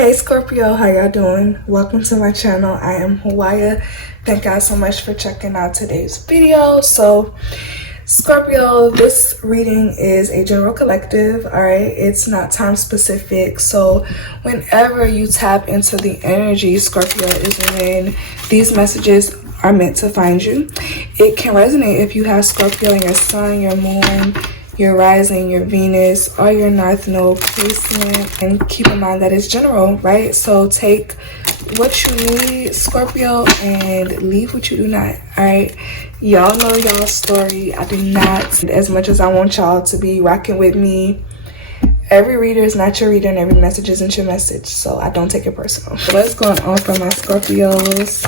Hey Scorpio, how y'all doing? Welcome to my channel. I am Hawaia. Thank y'all so much for checking out today's video. So Scorpio, this reading is a general collective, all right? It's not time specific. So whenever you tap into the energy, Scorpio, is when these messages are meant to find you. It can resonate if you have Scorpio in your sun, your moon, your rising, your Venus, or your North Node placement. And keep in mind that it's general, right? So take what you need, Scorpio, and leave what you do not, all right? Y'all know y'all's story. I do not, as much as I want y'all to be rocking with me, every reader is not your reader and every message isn't your message. So I don't take it personal. What's going on for my Scorpios?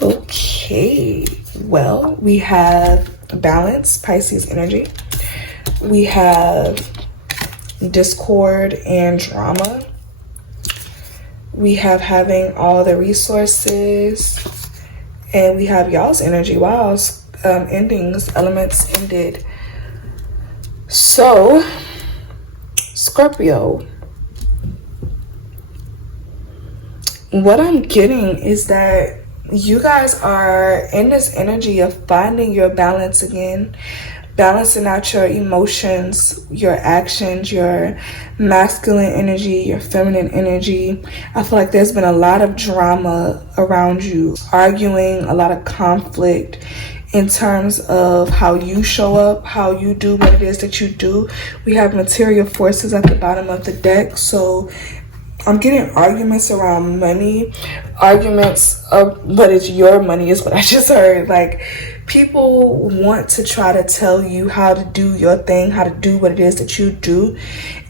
Okay, well, we have balance, Pisces energy. We have discord and drama. We have having all the resources. And we have y'all's energy. Wow, endings, elements ended. So, Scorpio, what I'm getting is that you guys are in this energy of finding your balance again. Balancing out your emotions, your actions, your masculine energy, your feminine energy. I feel like there's been a lot of drama around you, arguing, a lot of conflict in terms of how you show up, how you do what it is that you do. We have material forces at the bottom of the deck. So I'm getting arguments around money, arguments of, but it's your money is what I just heard. Like, people want to try to tell you how to do your thing, how to do what it is that you do.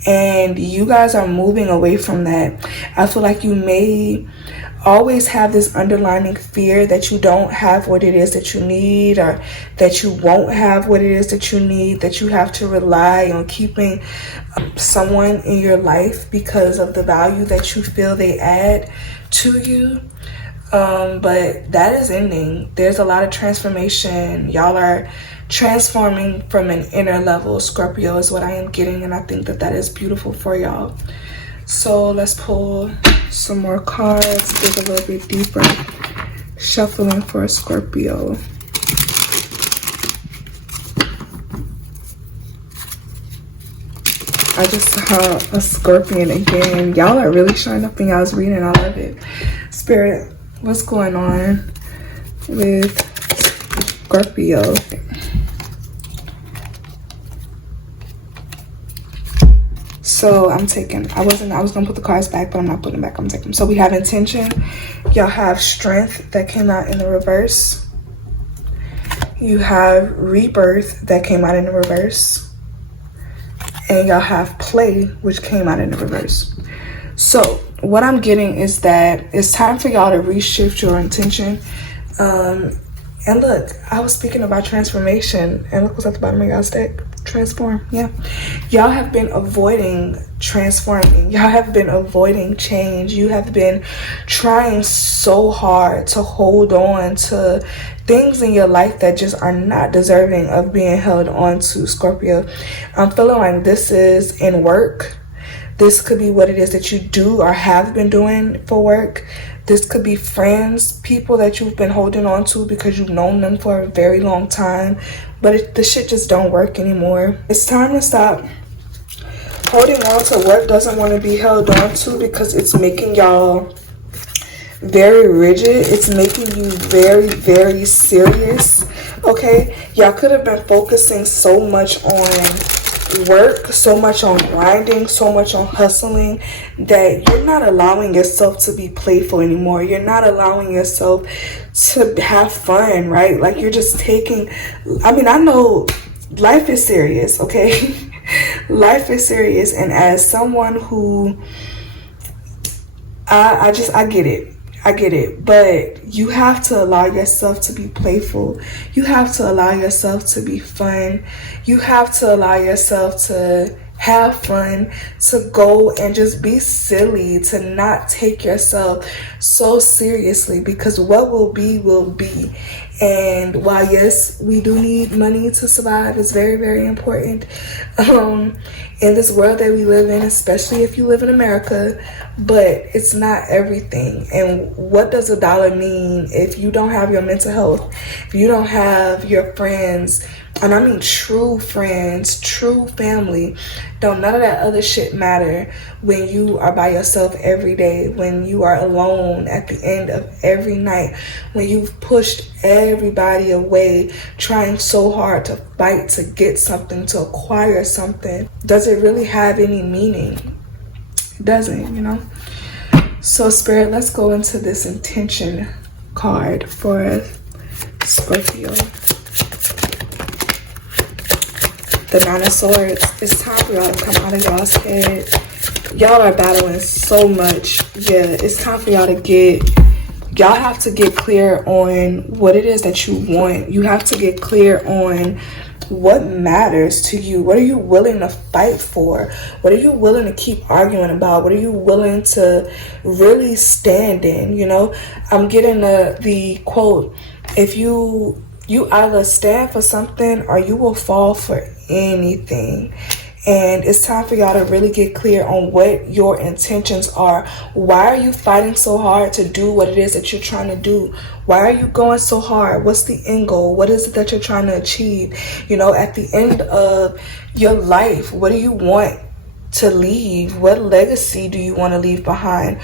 And you guys are moving away from that. I feel like you may always have this underlying fear that you don't have what it is that you need, or that you won't have what it is that you need, that you have to rely on keeping someone in your life because of the value that you feel they add to you. But that is ending. There's a lot of transformation. Y'all are transforming from an inner level. Scorpio is what I am getting, and I think that that is beautiful for y'all. So let's pull some more cards, dig a little bit deeper. Shuffling for a Scorpio. I just saw a scorpion again. Y'all are really showing up in y'all's reading. I love it. Spirit, what's going on with Scorpio? So I'm taking, I was gonna put the cards back, but I'm not putting them back. I'm taking them. So we have intention. Y'all have strength that came out in the reverse. You have rebirth that came out in the reverse. And y'all have play, which came out in the reverse. So what I'm getting is that it's time for y'all to reshift your intention. And look, I was speaking about transformation, and look what's at the bottom of y'all's deck. Transform. Yeah, y'all have been avoiding transforming. Y'all have been avoiding change. You have been trying so hard to hold on to things in your life that just are not deserving of being held on to, Scorpio. I'm feeling like this is in work. This could be what it is that you do or have been doing for work. This could be friends, people that you've been holding on to because you've known them for a very long time, but the shit just don't work anymore. It's time to stop holding on to what doesn't want to be held on to, because it's making y'all very rigid. It's making you very, very serious. Okay, y'all could have been focusing so much on work, so much on grinding, so much on hustling, that you're not allowing yourself to be playful anymore. You're not allowing yourself to have fun, right? Like, you're just taking, I mean, I know life is serious, okay? Life is serious, and as someone who I get it. I get it, but you have to allow yourself to be playful. You have to allow yourself to be fun. You have to allow yourself to have fun, to go and just be silly, to not take yourself so seriously, because what will be will be. And while yes, we do need money to survive, it's very, very important in this world that we live in, especially if you live in America, but it's not everything. And what does a dollar mean if you don't have your mental health, if you don't have your friends, and I mean true friends, true family? Don't none of that other shit matter when you are by yourself every day, when you are alone at the end of every night, when you've pushed everybody away, trying so hard to fight to get something, to acquire something. Does it really have any meaning? It doesn't, you know? So Spirit, let's go into this intention card for Scorpio. The Nine of Swords. It's time for y'all to come out of y'all's head. Y'all are battling so much. Yeah, it's time for y'all have to get clear on what it is that you want. You have to get clear on what matters to you. What are you willing to fight for? What are you willing to keep arguing about? What are you willing to really stand in? You know, I'm getting the quote, if you either stand for something or you will fall for anything. And it's time for y'all to really get clear on what your intentions are. Why are you fighting so hard to do what it is that you're trying to do? Why are you going so hard? What's the end goal? What is it that you're trying to achieve? You know, at the end of your life, what do you want to leave? What legacy do you want to leave behind?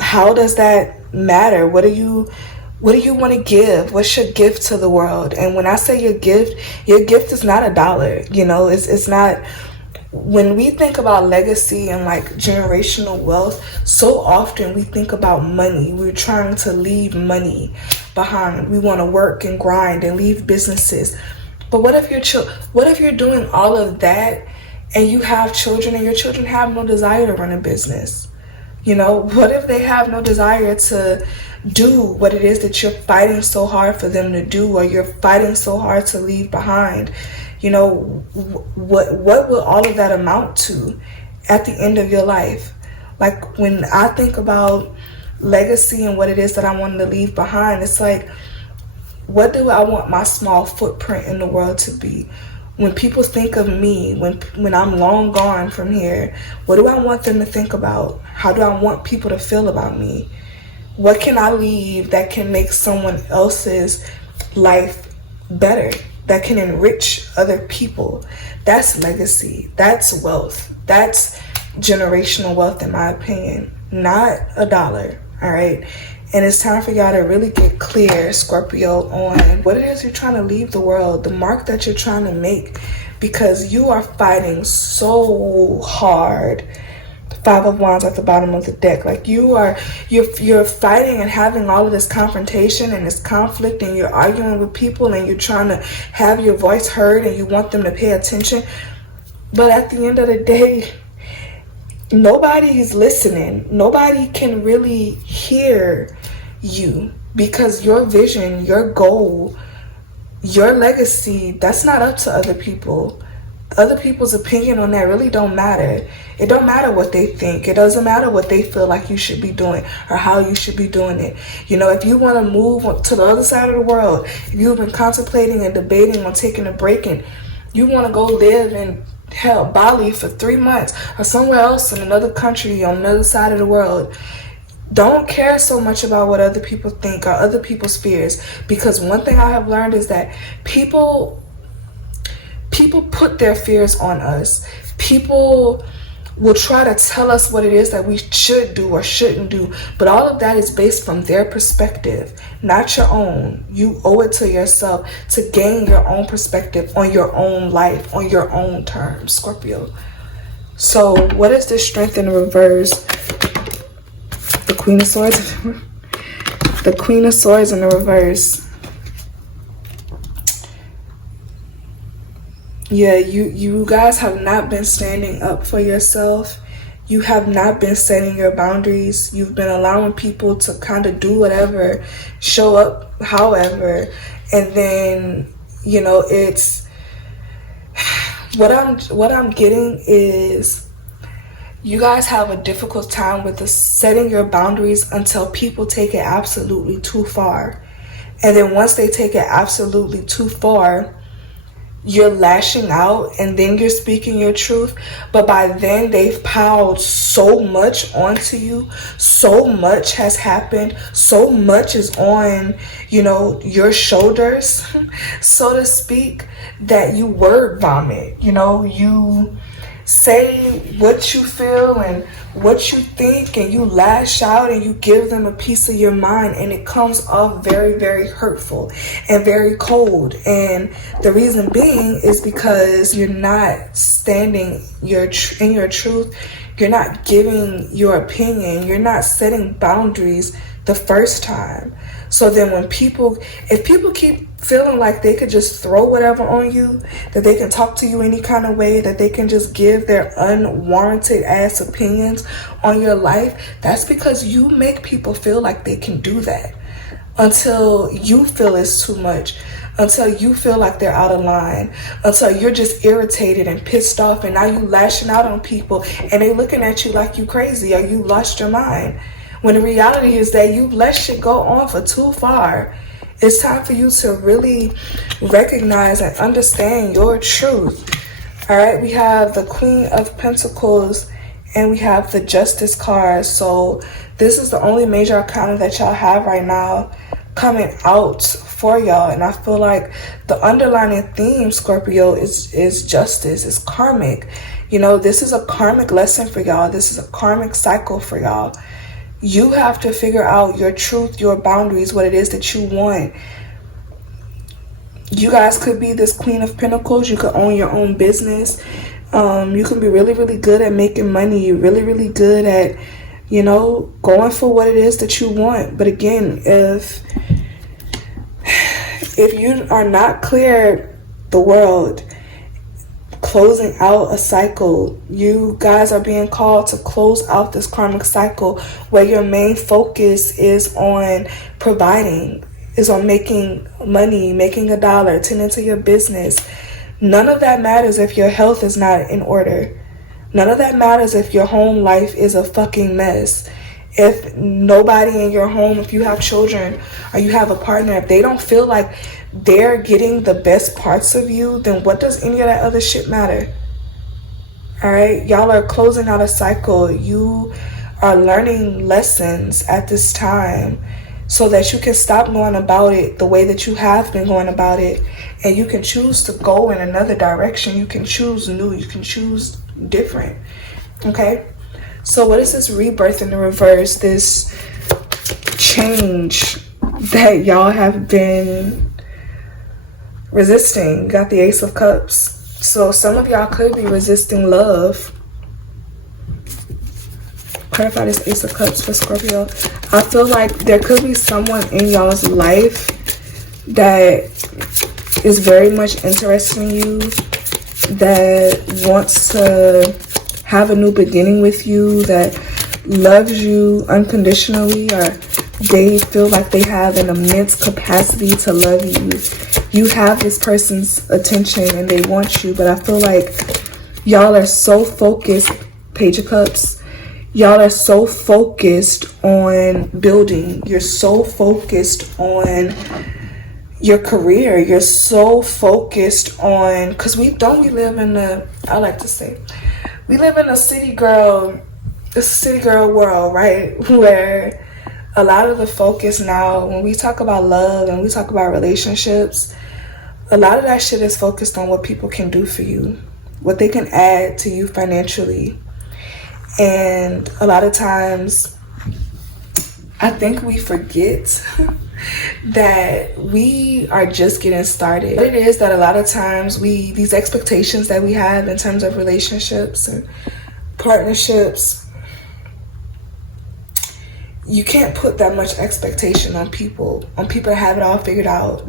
How does that matter? What do you want to give? What's your gift to the world? And when I say your gift is not $1. You know, it's not. When we think about legacy and like generational wealth, so often we think about money. We're trying to leave money behind. We want to work and grind and leave businesses. But what if you're doing all of that and you have children and your children have no desire to run a business? You know, what if they have no desire to do what it is that you're fighting so hard for them to do, or you're fighting so hard to leave behind? You know, what will all of that amount to at the end of your life? Like, when I think about legacy and what it is that I wanted to leave behind, it's like, what do I want my small footprint in the world to be? When people think of me, when I'm long gone from here, what do I want them to think about? How do I want people to feel about me? What can I leave that can make someone else's life better, that can enrich other people? That's legacy. That's wealth. That's generational wealth, in my opinion. Not $1, all right? And it's time for y'all to really get clear, Scorpio, on what it is you're trying to leave the world, the mark that you're trying to make, because you are fighting so hard. Five of Wands at the bottom of the deck. Like, you're fighting and having all of this confrontation and this conflict, and you're arguing with people, and you're trying to have your voice heard, and you want them to pay attention. But at the end of the day, nobody's listening. Nobody can really hear you, because your vision, your goal, your legacy, that's not up to other people. Other people's opinion on that really don't matter. It don't matter what they think. It doesn't matter what they feel like you should be doing or how you should be doing it. You know, if you want to move to the other side of the world, if you've been contemplating and debating on taking a break, and you want to go live in Bali for 3 months or somewhere else in another country on the other side of the world, don't care so much about what other people think or other people's fears. Because one thing I have learned is that people put their fears on us. People will try to tell us what it is that we should do or shouldn't do, but all of that is based from their perspective, not your own. You owe it to yourself to gain your own perspective on your own life, on your own terms, Scorpio. So what is this strength in reverse? The Queen of Swords. The Queen of Swords in the reverse. Yeah, you guys have not been standing up for yourself. You have not been setting your boundaries. You've been allowing people to kind of do whatever, show up however, and then, you know, it's what I'm getting is you guys have a difficult time with setting your boundaries until people take it absolutely too far. And then once they take it absolutely too far, you're lashing out and then you're speaking your truth. But by then they've piled so much onto you, so much has happened, so much is on, you know, your shoulders, so to speak, that you word vomit. You know, you say what you feel and what you think, and you lash out and you give them a piece of your mind, and it comes off very, very hurtful and very cold. And the reason being is because you're not standing in your truth. You're not giving your opinion. You're not setting boundaries the first time. So then if people keep feeling like they could just throw whatever on you, that they can talk to you any kind of way, that they can just give their unwarranted ass opinions on your life, that's because you make people feel like they can do that until you feel it's too much, until you feel like they're out of line, until you're just irritated and pissed off, and now you lashing out on people and they looking at you like you crazy or you lost your mind. When the reality is that you've let shit go on for too far. It's time for you to really recognize and understand your truth. All right, we have the Queen of Pentacles and we have the Justice card. So this is the only major arcana that y'all have right now coming out for y'all. And I feel like the underlying theme, Scorpio, is justice, is karmic. You know, this is a karmic lesson for y'all. This is a karmic cycle for y'all. You have to figure out your truth, your boundaries, what it is that you want. You guys could be this Queen of Pentacles. You could own your own business. You can be really, really good at making money. You're really, really good at, you know, going for what it is that you want. But again, if you are not clear the world, closing out a cycle, you guys are being called to close out this karmic cycle where your main focus is on providing, is on making money, making a dollar, tending to your business. None of that matters if your health is not in order. None of that matters if your home life is a fucking mess. If nobody in your home, if you have children or you have a partner, if they don't feel like they're getting the best parts of you, then what does any of that other shit matter? All right, y'all are closing out a cycle. You are learning lessons at this time so that you can stop going about it the way that you have been going about it, and you can choose to go in another direction. You can choose new, you can choose different. Okay, so what is this rebirth in the reverse, this change that y'all have been resisting? You got the Ace of Cups. So some of y'all could be resisting love. Clarify this Ace of Cups for Scorpio. I feel like there could be someone in y'all's life that is very much interested in you, that wants to have a new beginning with you, that loves you unconditionally, or they feel like they have an immense capacity to love you. You have this person's attention and they want you, but I feel like y'all are so focused, Page of Cups, y'all are so focused on building. You're so focused on your career. You're so focused on, because we live in I like to say, we live in a city girl world, right? Where a lot of the focus now, when we talk about love and we talk about relationships, a lot of that shit is focused on what people can do for you, what they can add to you financially. And a lot of times, I think we forget that we are just getting started. What it is that a lot of times these expectations that we have in terms of relationships and partnerships, you can't put that much expectation on people that have it all figured out.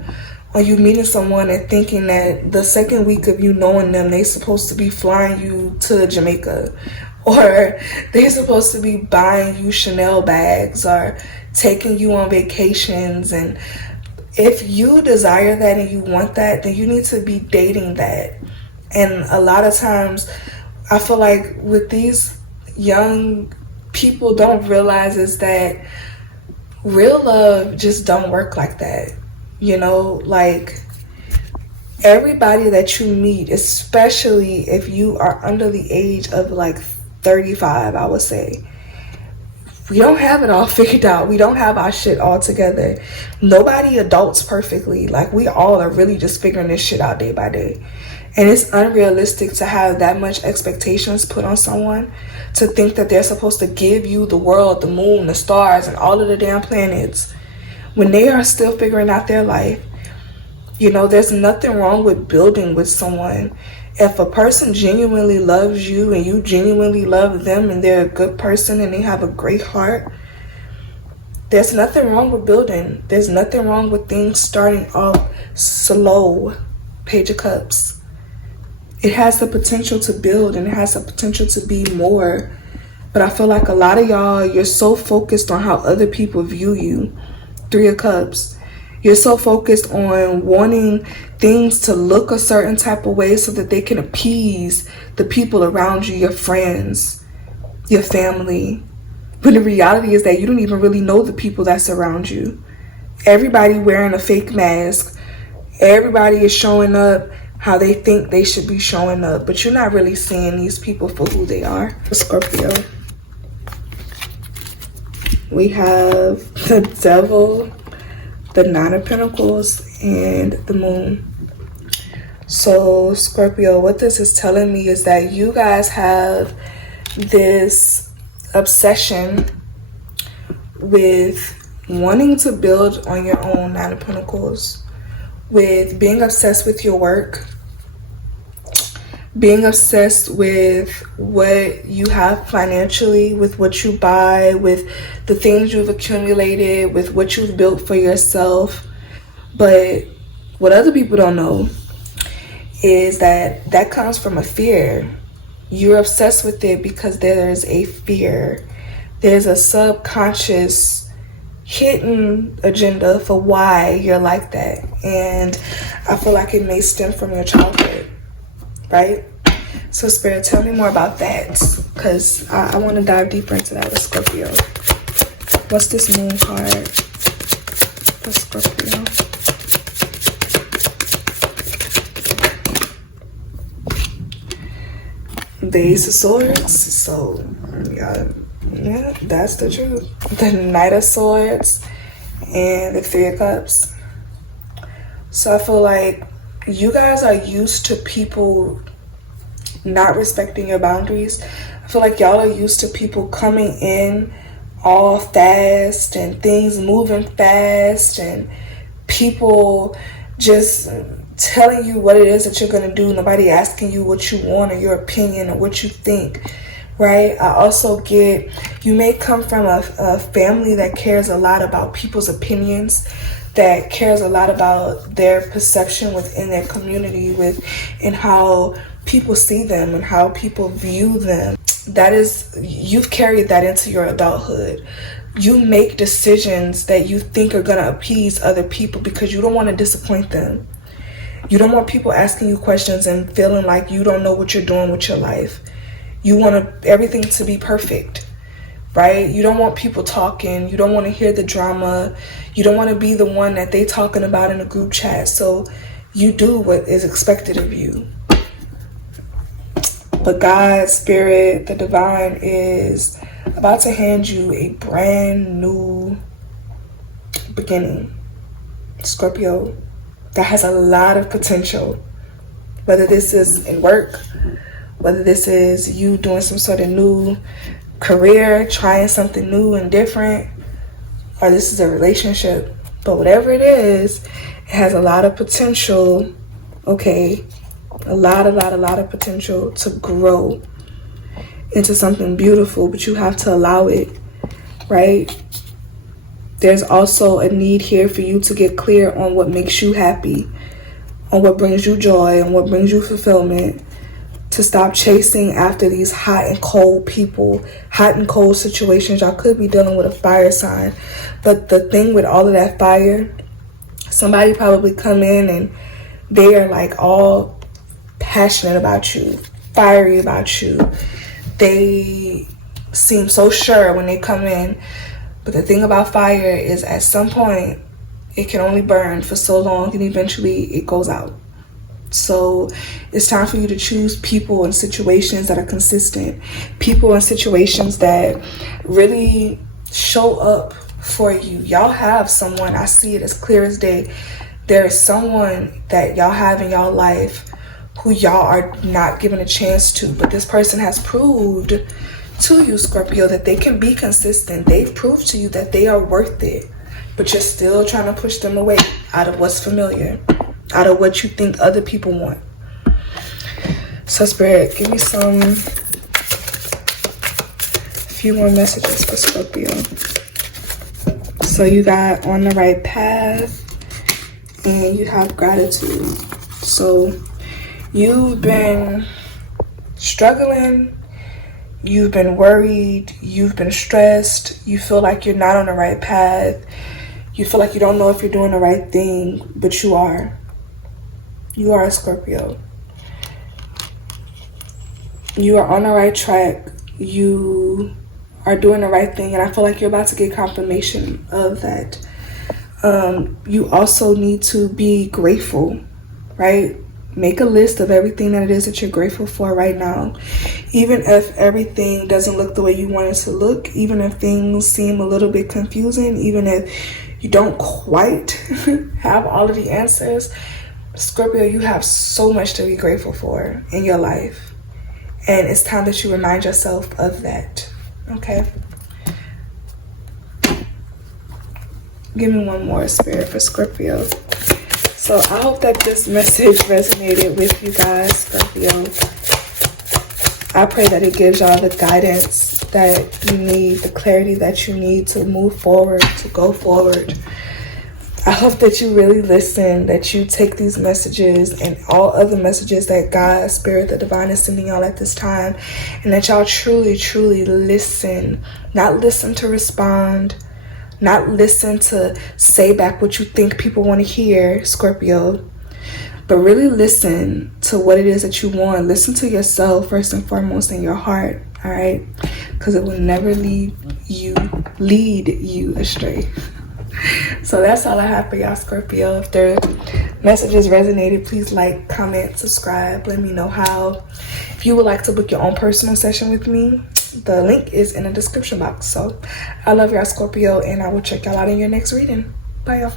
Or you meeting someone and thinking that the second week of you knowing them, they supposed to be flying you to Jamaica, or they supposed to be buying you Chanel bags or taking you on vacations. And if you desire that and you want that, then you need to be dating that. And a lot of times, I feel like with these young people don't realize is that real love just don't work like that. You know, like everybody that you meet, especially if you are under the age of like 35, I would say, we don't have it all figured out. We don't have our shit all together. Nobody adults perfectly. Like, we all are really just figuring this shit out day by day. And it's unrealistic to have that much expectations put on someone, to think that they're supposed to give you the world, the moon, the stars, and all of the damn planets when they are still figuring out their life. You know, there's nothing wrong with building with someone. If a person genuinely loves you and you genuinely love them and they're a good person and they have a great heart, there's nothing wrong with building. There's nothing wrong with things starting off slow. Page of Cups. It has the potential to build and it has the potential to be more. But I feel like a lot of y'all, you're so focused on how other people view you. Three of Cups. You're so focused on wanting things to look a certain type of way so that they can appease the people around you, your friends, your family. When the reality is that you don't even really know the people that surround you. Everybody wearing a fake mask. Everybody is showing up how they think they should be showing up. But you're not really seeing these people for who they are. Scorpio. We have the Devil, the Nine of Pentacles, and the Moon. So Scorpio, what this is telling me is that you guys have this obsession with wanting to build on your own. Nine of Pentacles, with being obsessed with your work, being obsessed with what you have financially, with what you buy, with the things you've accumulated, with what you've built for yourself. But what other people don't know is that that comes from a fear. You're obsessed with it because there's a fear. There's a subconscious hidden agenda for why you're like that. And I feel like it may stem from your childhood, right? So Spirit, tell me more about that, because I want to dive deeper into that with Scorpio. What's this Moon card for Scorpio? The Ace of Swords. So yeah, that's the truth. The Knight of Swords and the Three of Cups. So I feel like you guys are used to people not respecting your boundaries. I feel like y'all are used to people coming in all fast and things moving fast and people just telling you what it is that you're going to do. Nobody asking you what you want or your opinion or what you think, right? I also get you may come from a family that cares a lot about people's opinions, that cares a lot about their perception within their community, and how people see them and how people view them. That is, you've carried that into your adulthood. You make decisions that you think are going to appease other people because you don't want to disappoint them. You don't want people asking you questions and feeling like you don't know what you're doing with your life. You want everything to be perfect, right? You don't want people talking. You don't want to hear the drama. You don't want to be the one that they talking about in a group chat. So you do what is expected of you. But God, Spirit, the Divine is about to hand you a brand new beginning, Scorpio, that has a lot of potential. Whether this is in work, whether this is you doing some sort of new career, trying something new and different, or this is a relationship. But whatever it is, it has a lot of potential, okay? A lot of potential to grow into something beautiful, but you have to allow it, right? There's also a need here for you to get clear on what makes you happy, on what brings you joy, and what brings you fulfillment, to stop chasing after these hot and cold people, hot and cold situations. Y'all could be dealing with a fire sign, but the thing with all of that fire, somebody probably come in and they are like all passionate about you, fiery about you. They seem so sure when they come in. But the thing about fire is at some point It can only burn for so long, and eventually it goes out. So it's time for you to choose people and situations that are consistent, people and situations that really show up for you. Y'all have someone, I see it as clear as day. There is someone that y'all have in y'all life who y'all are not given a chance to, but this person has proved to you, Scorpio, that they can be consistent. They've proved to you that they are worth it, but you're still trying to push them away out of what's familiar, out of what you think other people want. So Spirit, give me a few more messages for Scorpio. So you got on the right path, and you have gratitude. So you've been struggling, you've been worried, you've been stressed, you feel like you're not on the right path, you feel like you don't know if you're doing the right thing, but you are. You are a Scorpio. You are on the right track. You are doing the right thing, and I feel like you're about to get confirmation of that. You also need to be grateful, right? Make a list of everything that it is that you're grateful for right now. Even if everything doesn't look the way you want it to look, even if things seem a little bit confusing, even if you don't quite have all of the answers, Scorpio, you have so much to be grateful for in your life. And it's time that you remind yourself of that, okay? Give me one more, Spirit, for Scorpio. So I hope that this message resonated with you guys, Scorpio. I pray that it gives y'all the guidance that you need, the clarity that you need to move forward, to go forward. I hope that you really listen, that you take these messages and all other messages that God, Spirit, the Divine is sending y'all at this time, and that y'all truly, truly listen. Not listen to respond, not listen to say back what you think people want to hear, Scorpio, but really listen to what it is that you want. Listen to yourself first and foremost in your heart, all right? Because it will never lead you astray. So that's all I have for y'all, Scorpio. If their messages resonated, please like, comment, subscribe. Let me know how. If you would like to book your own personal session with me, the link is in the description box. So I love y'all, Scorpio, and I will check y'all out in your next reading. Bye, y'all.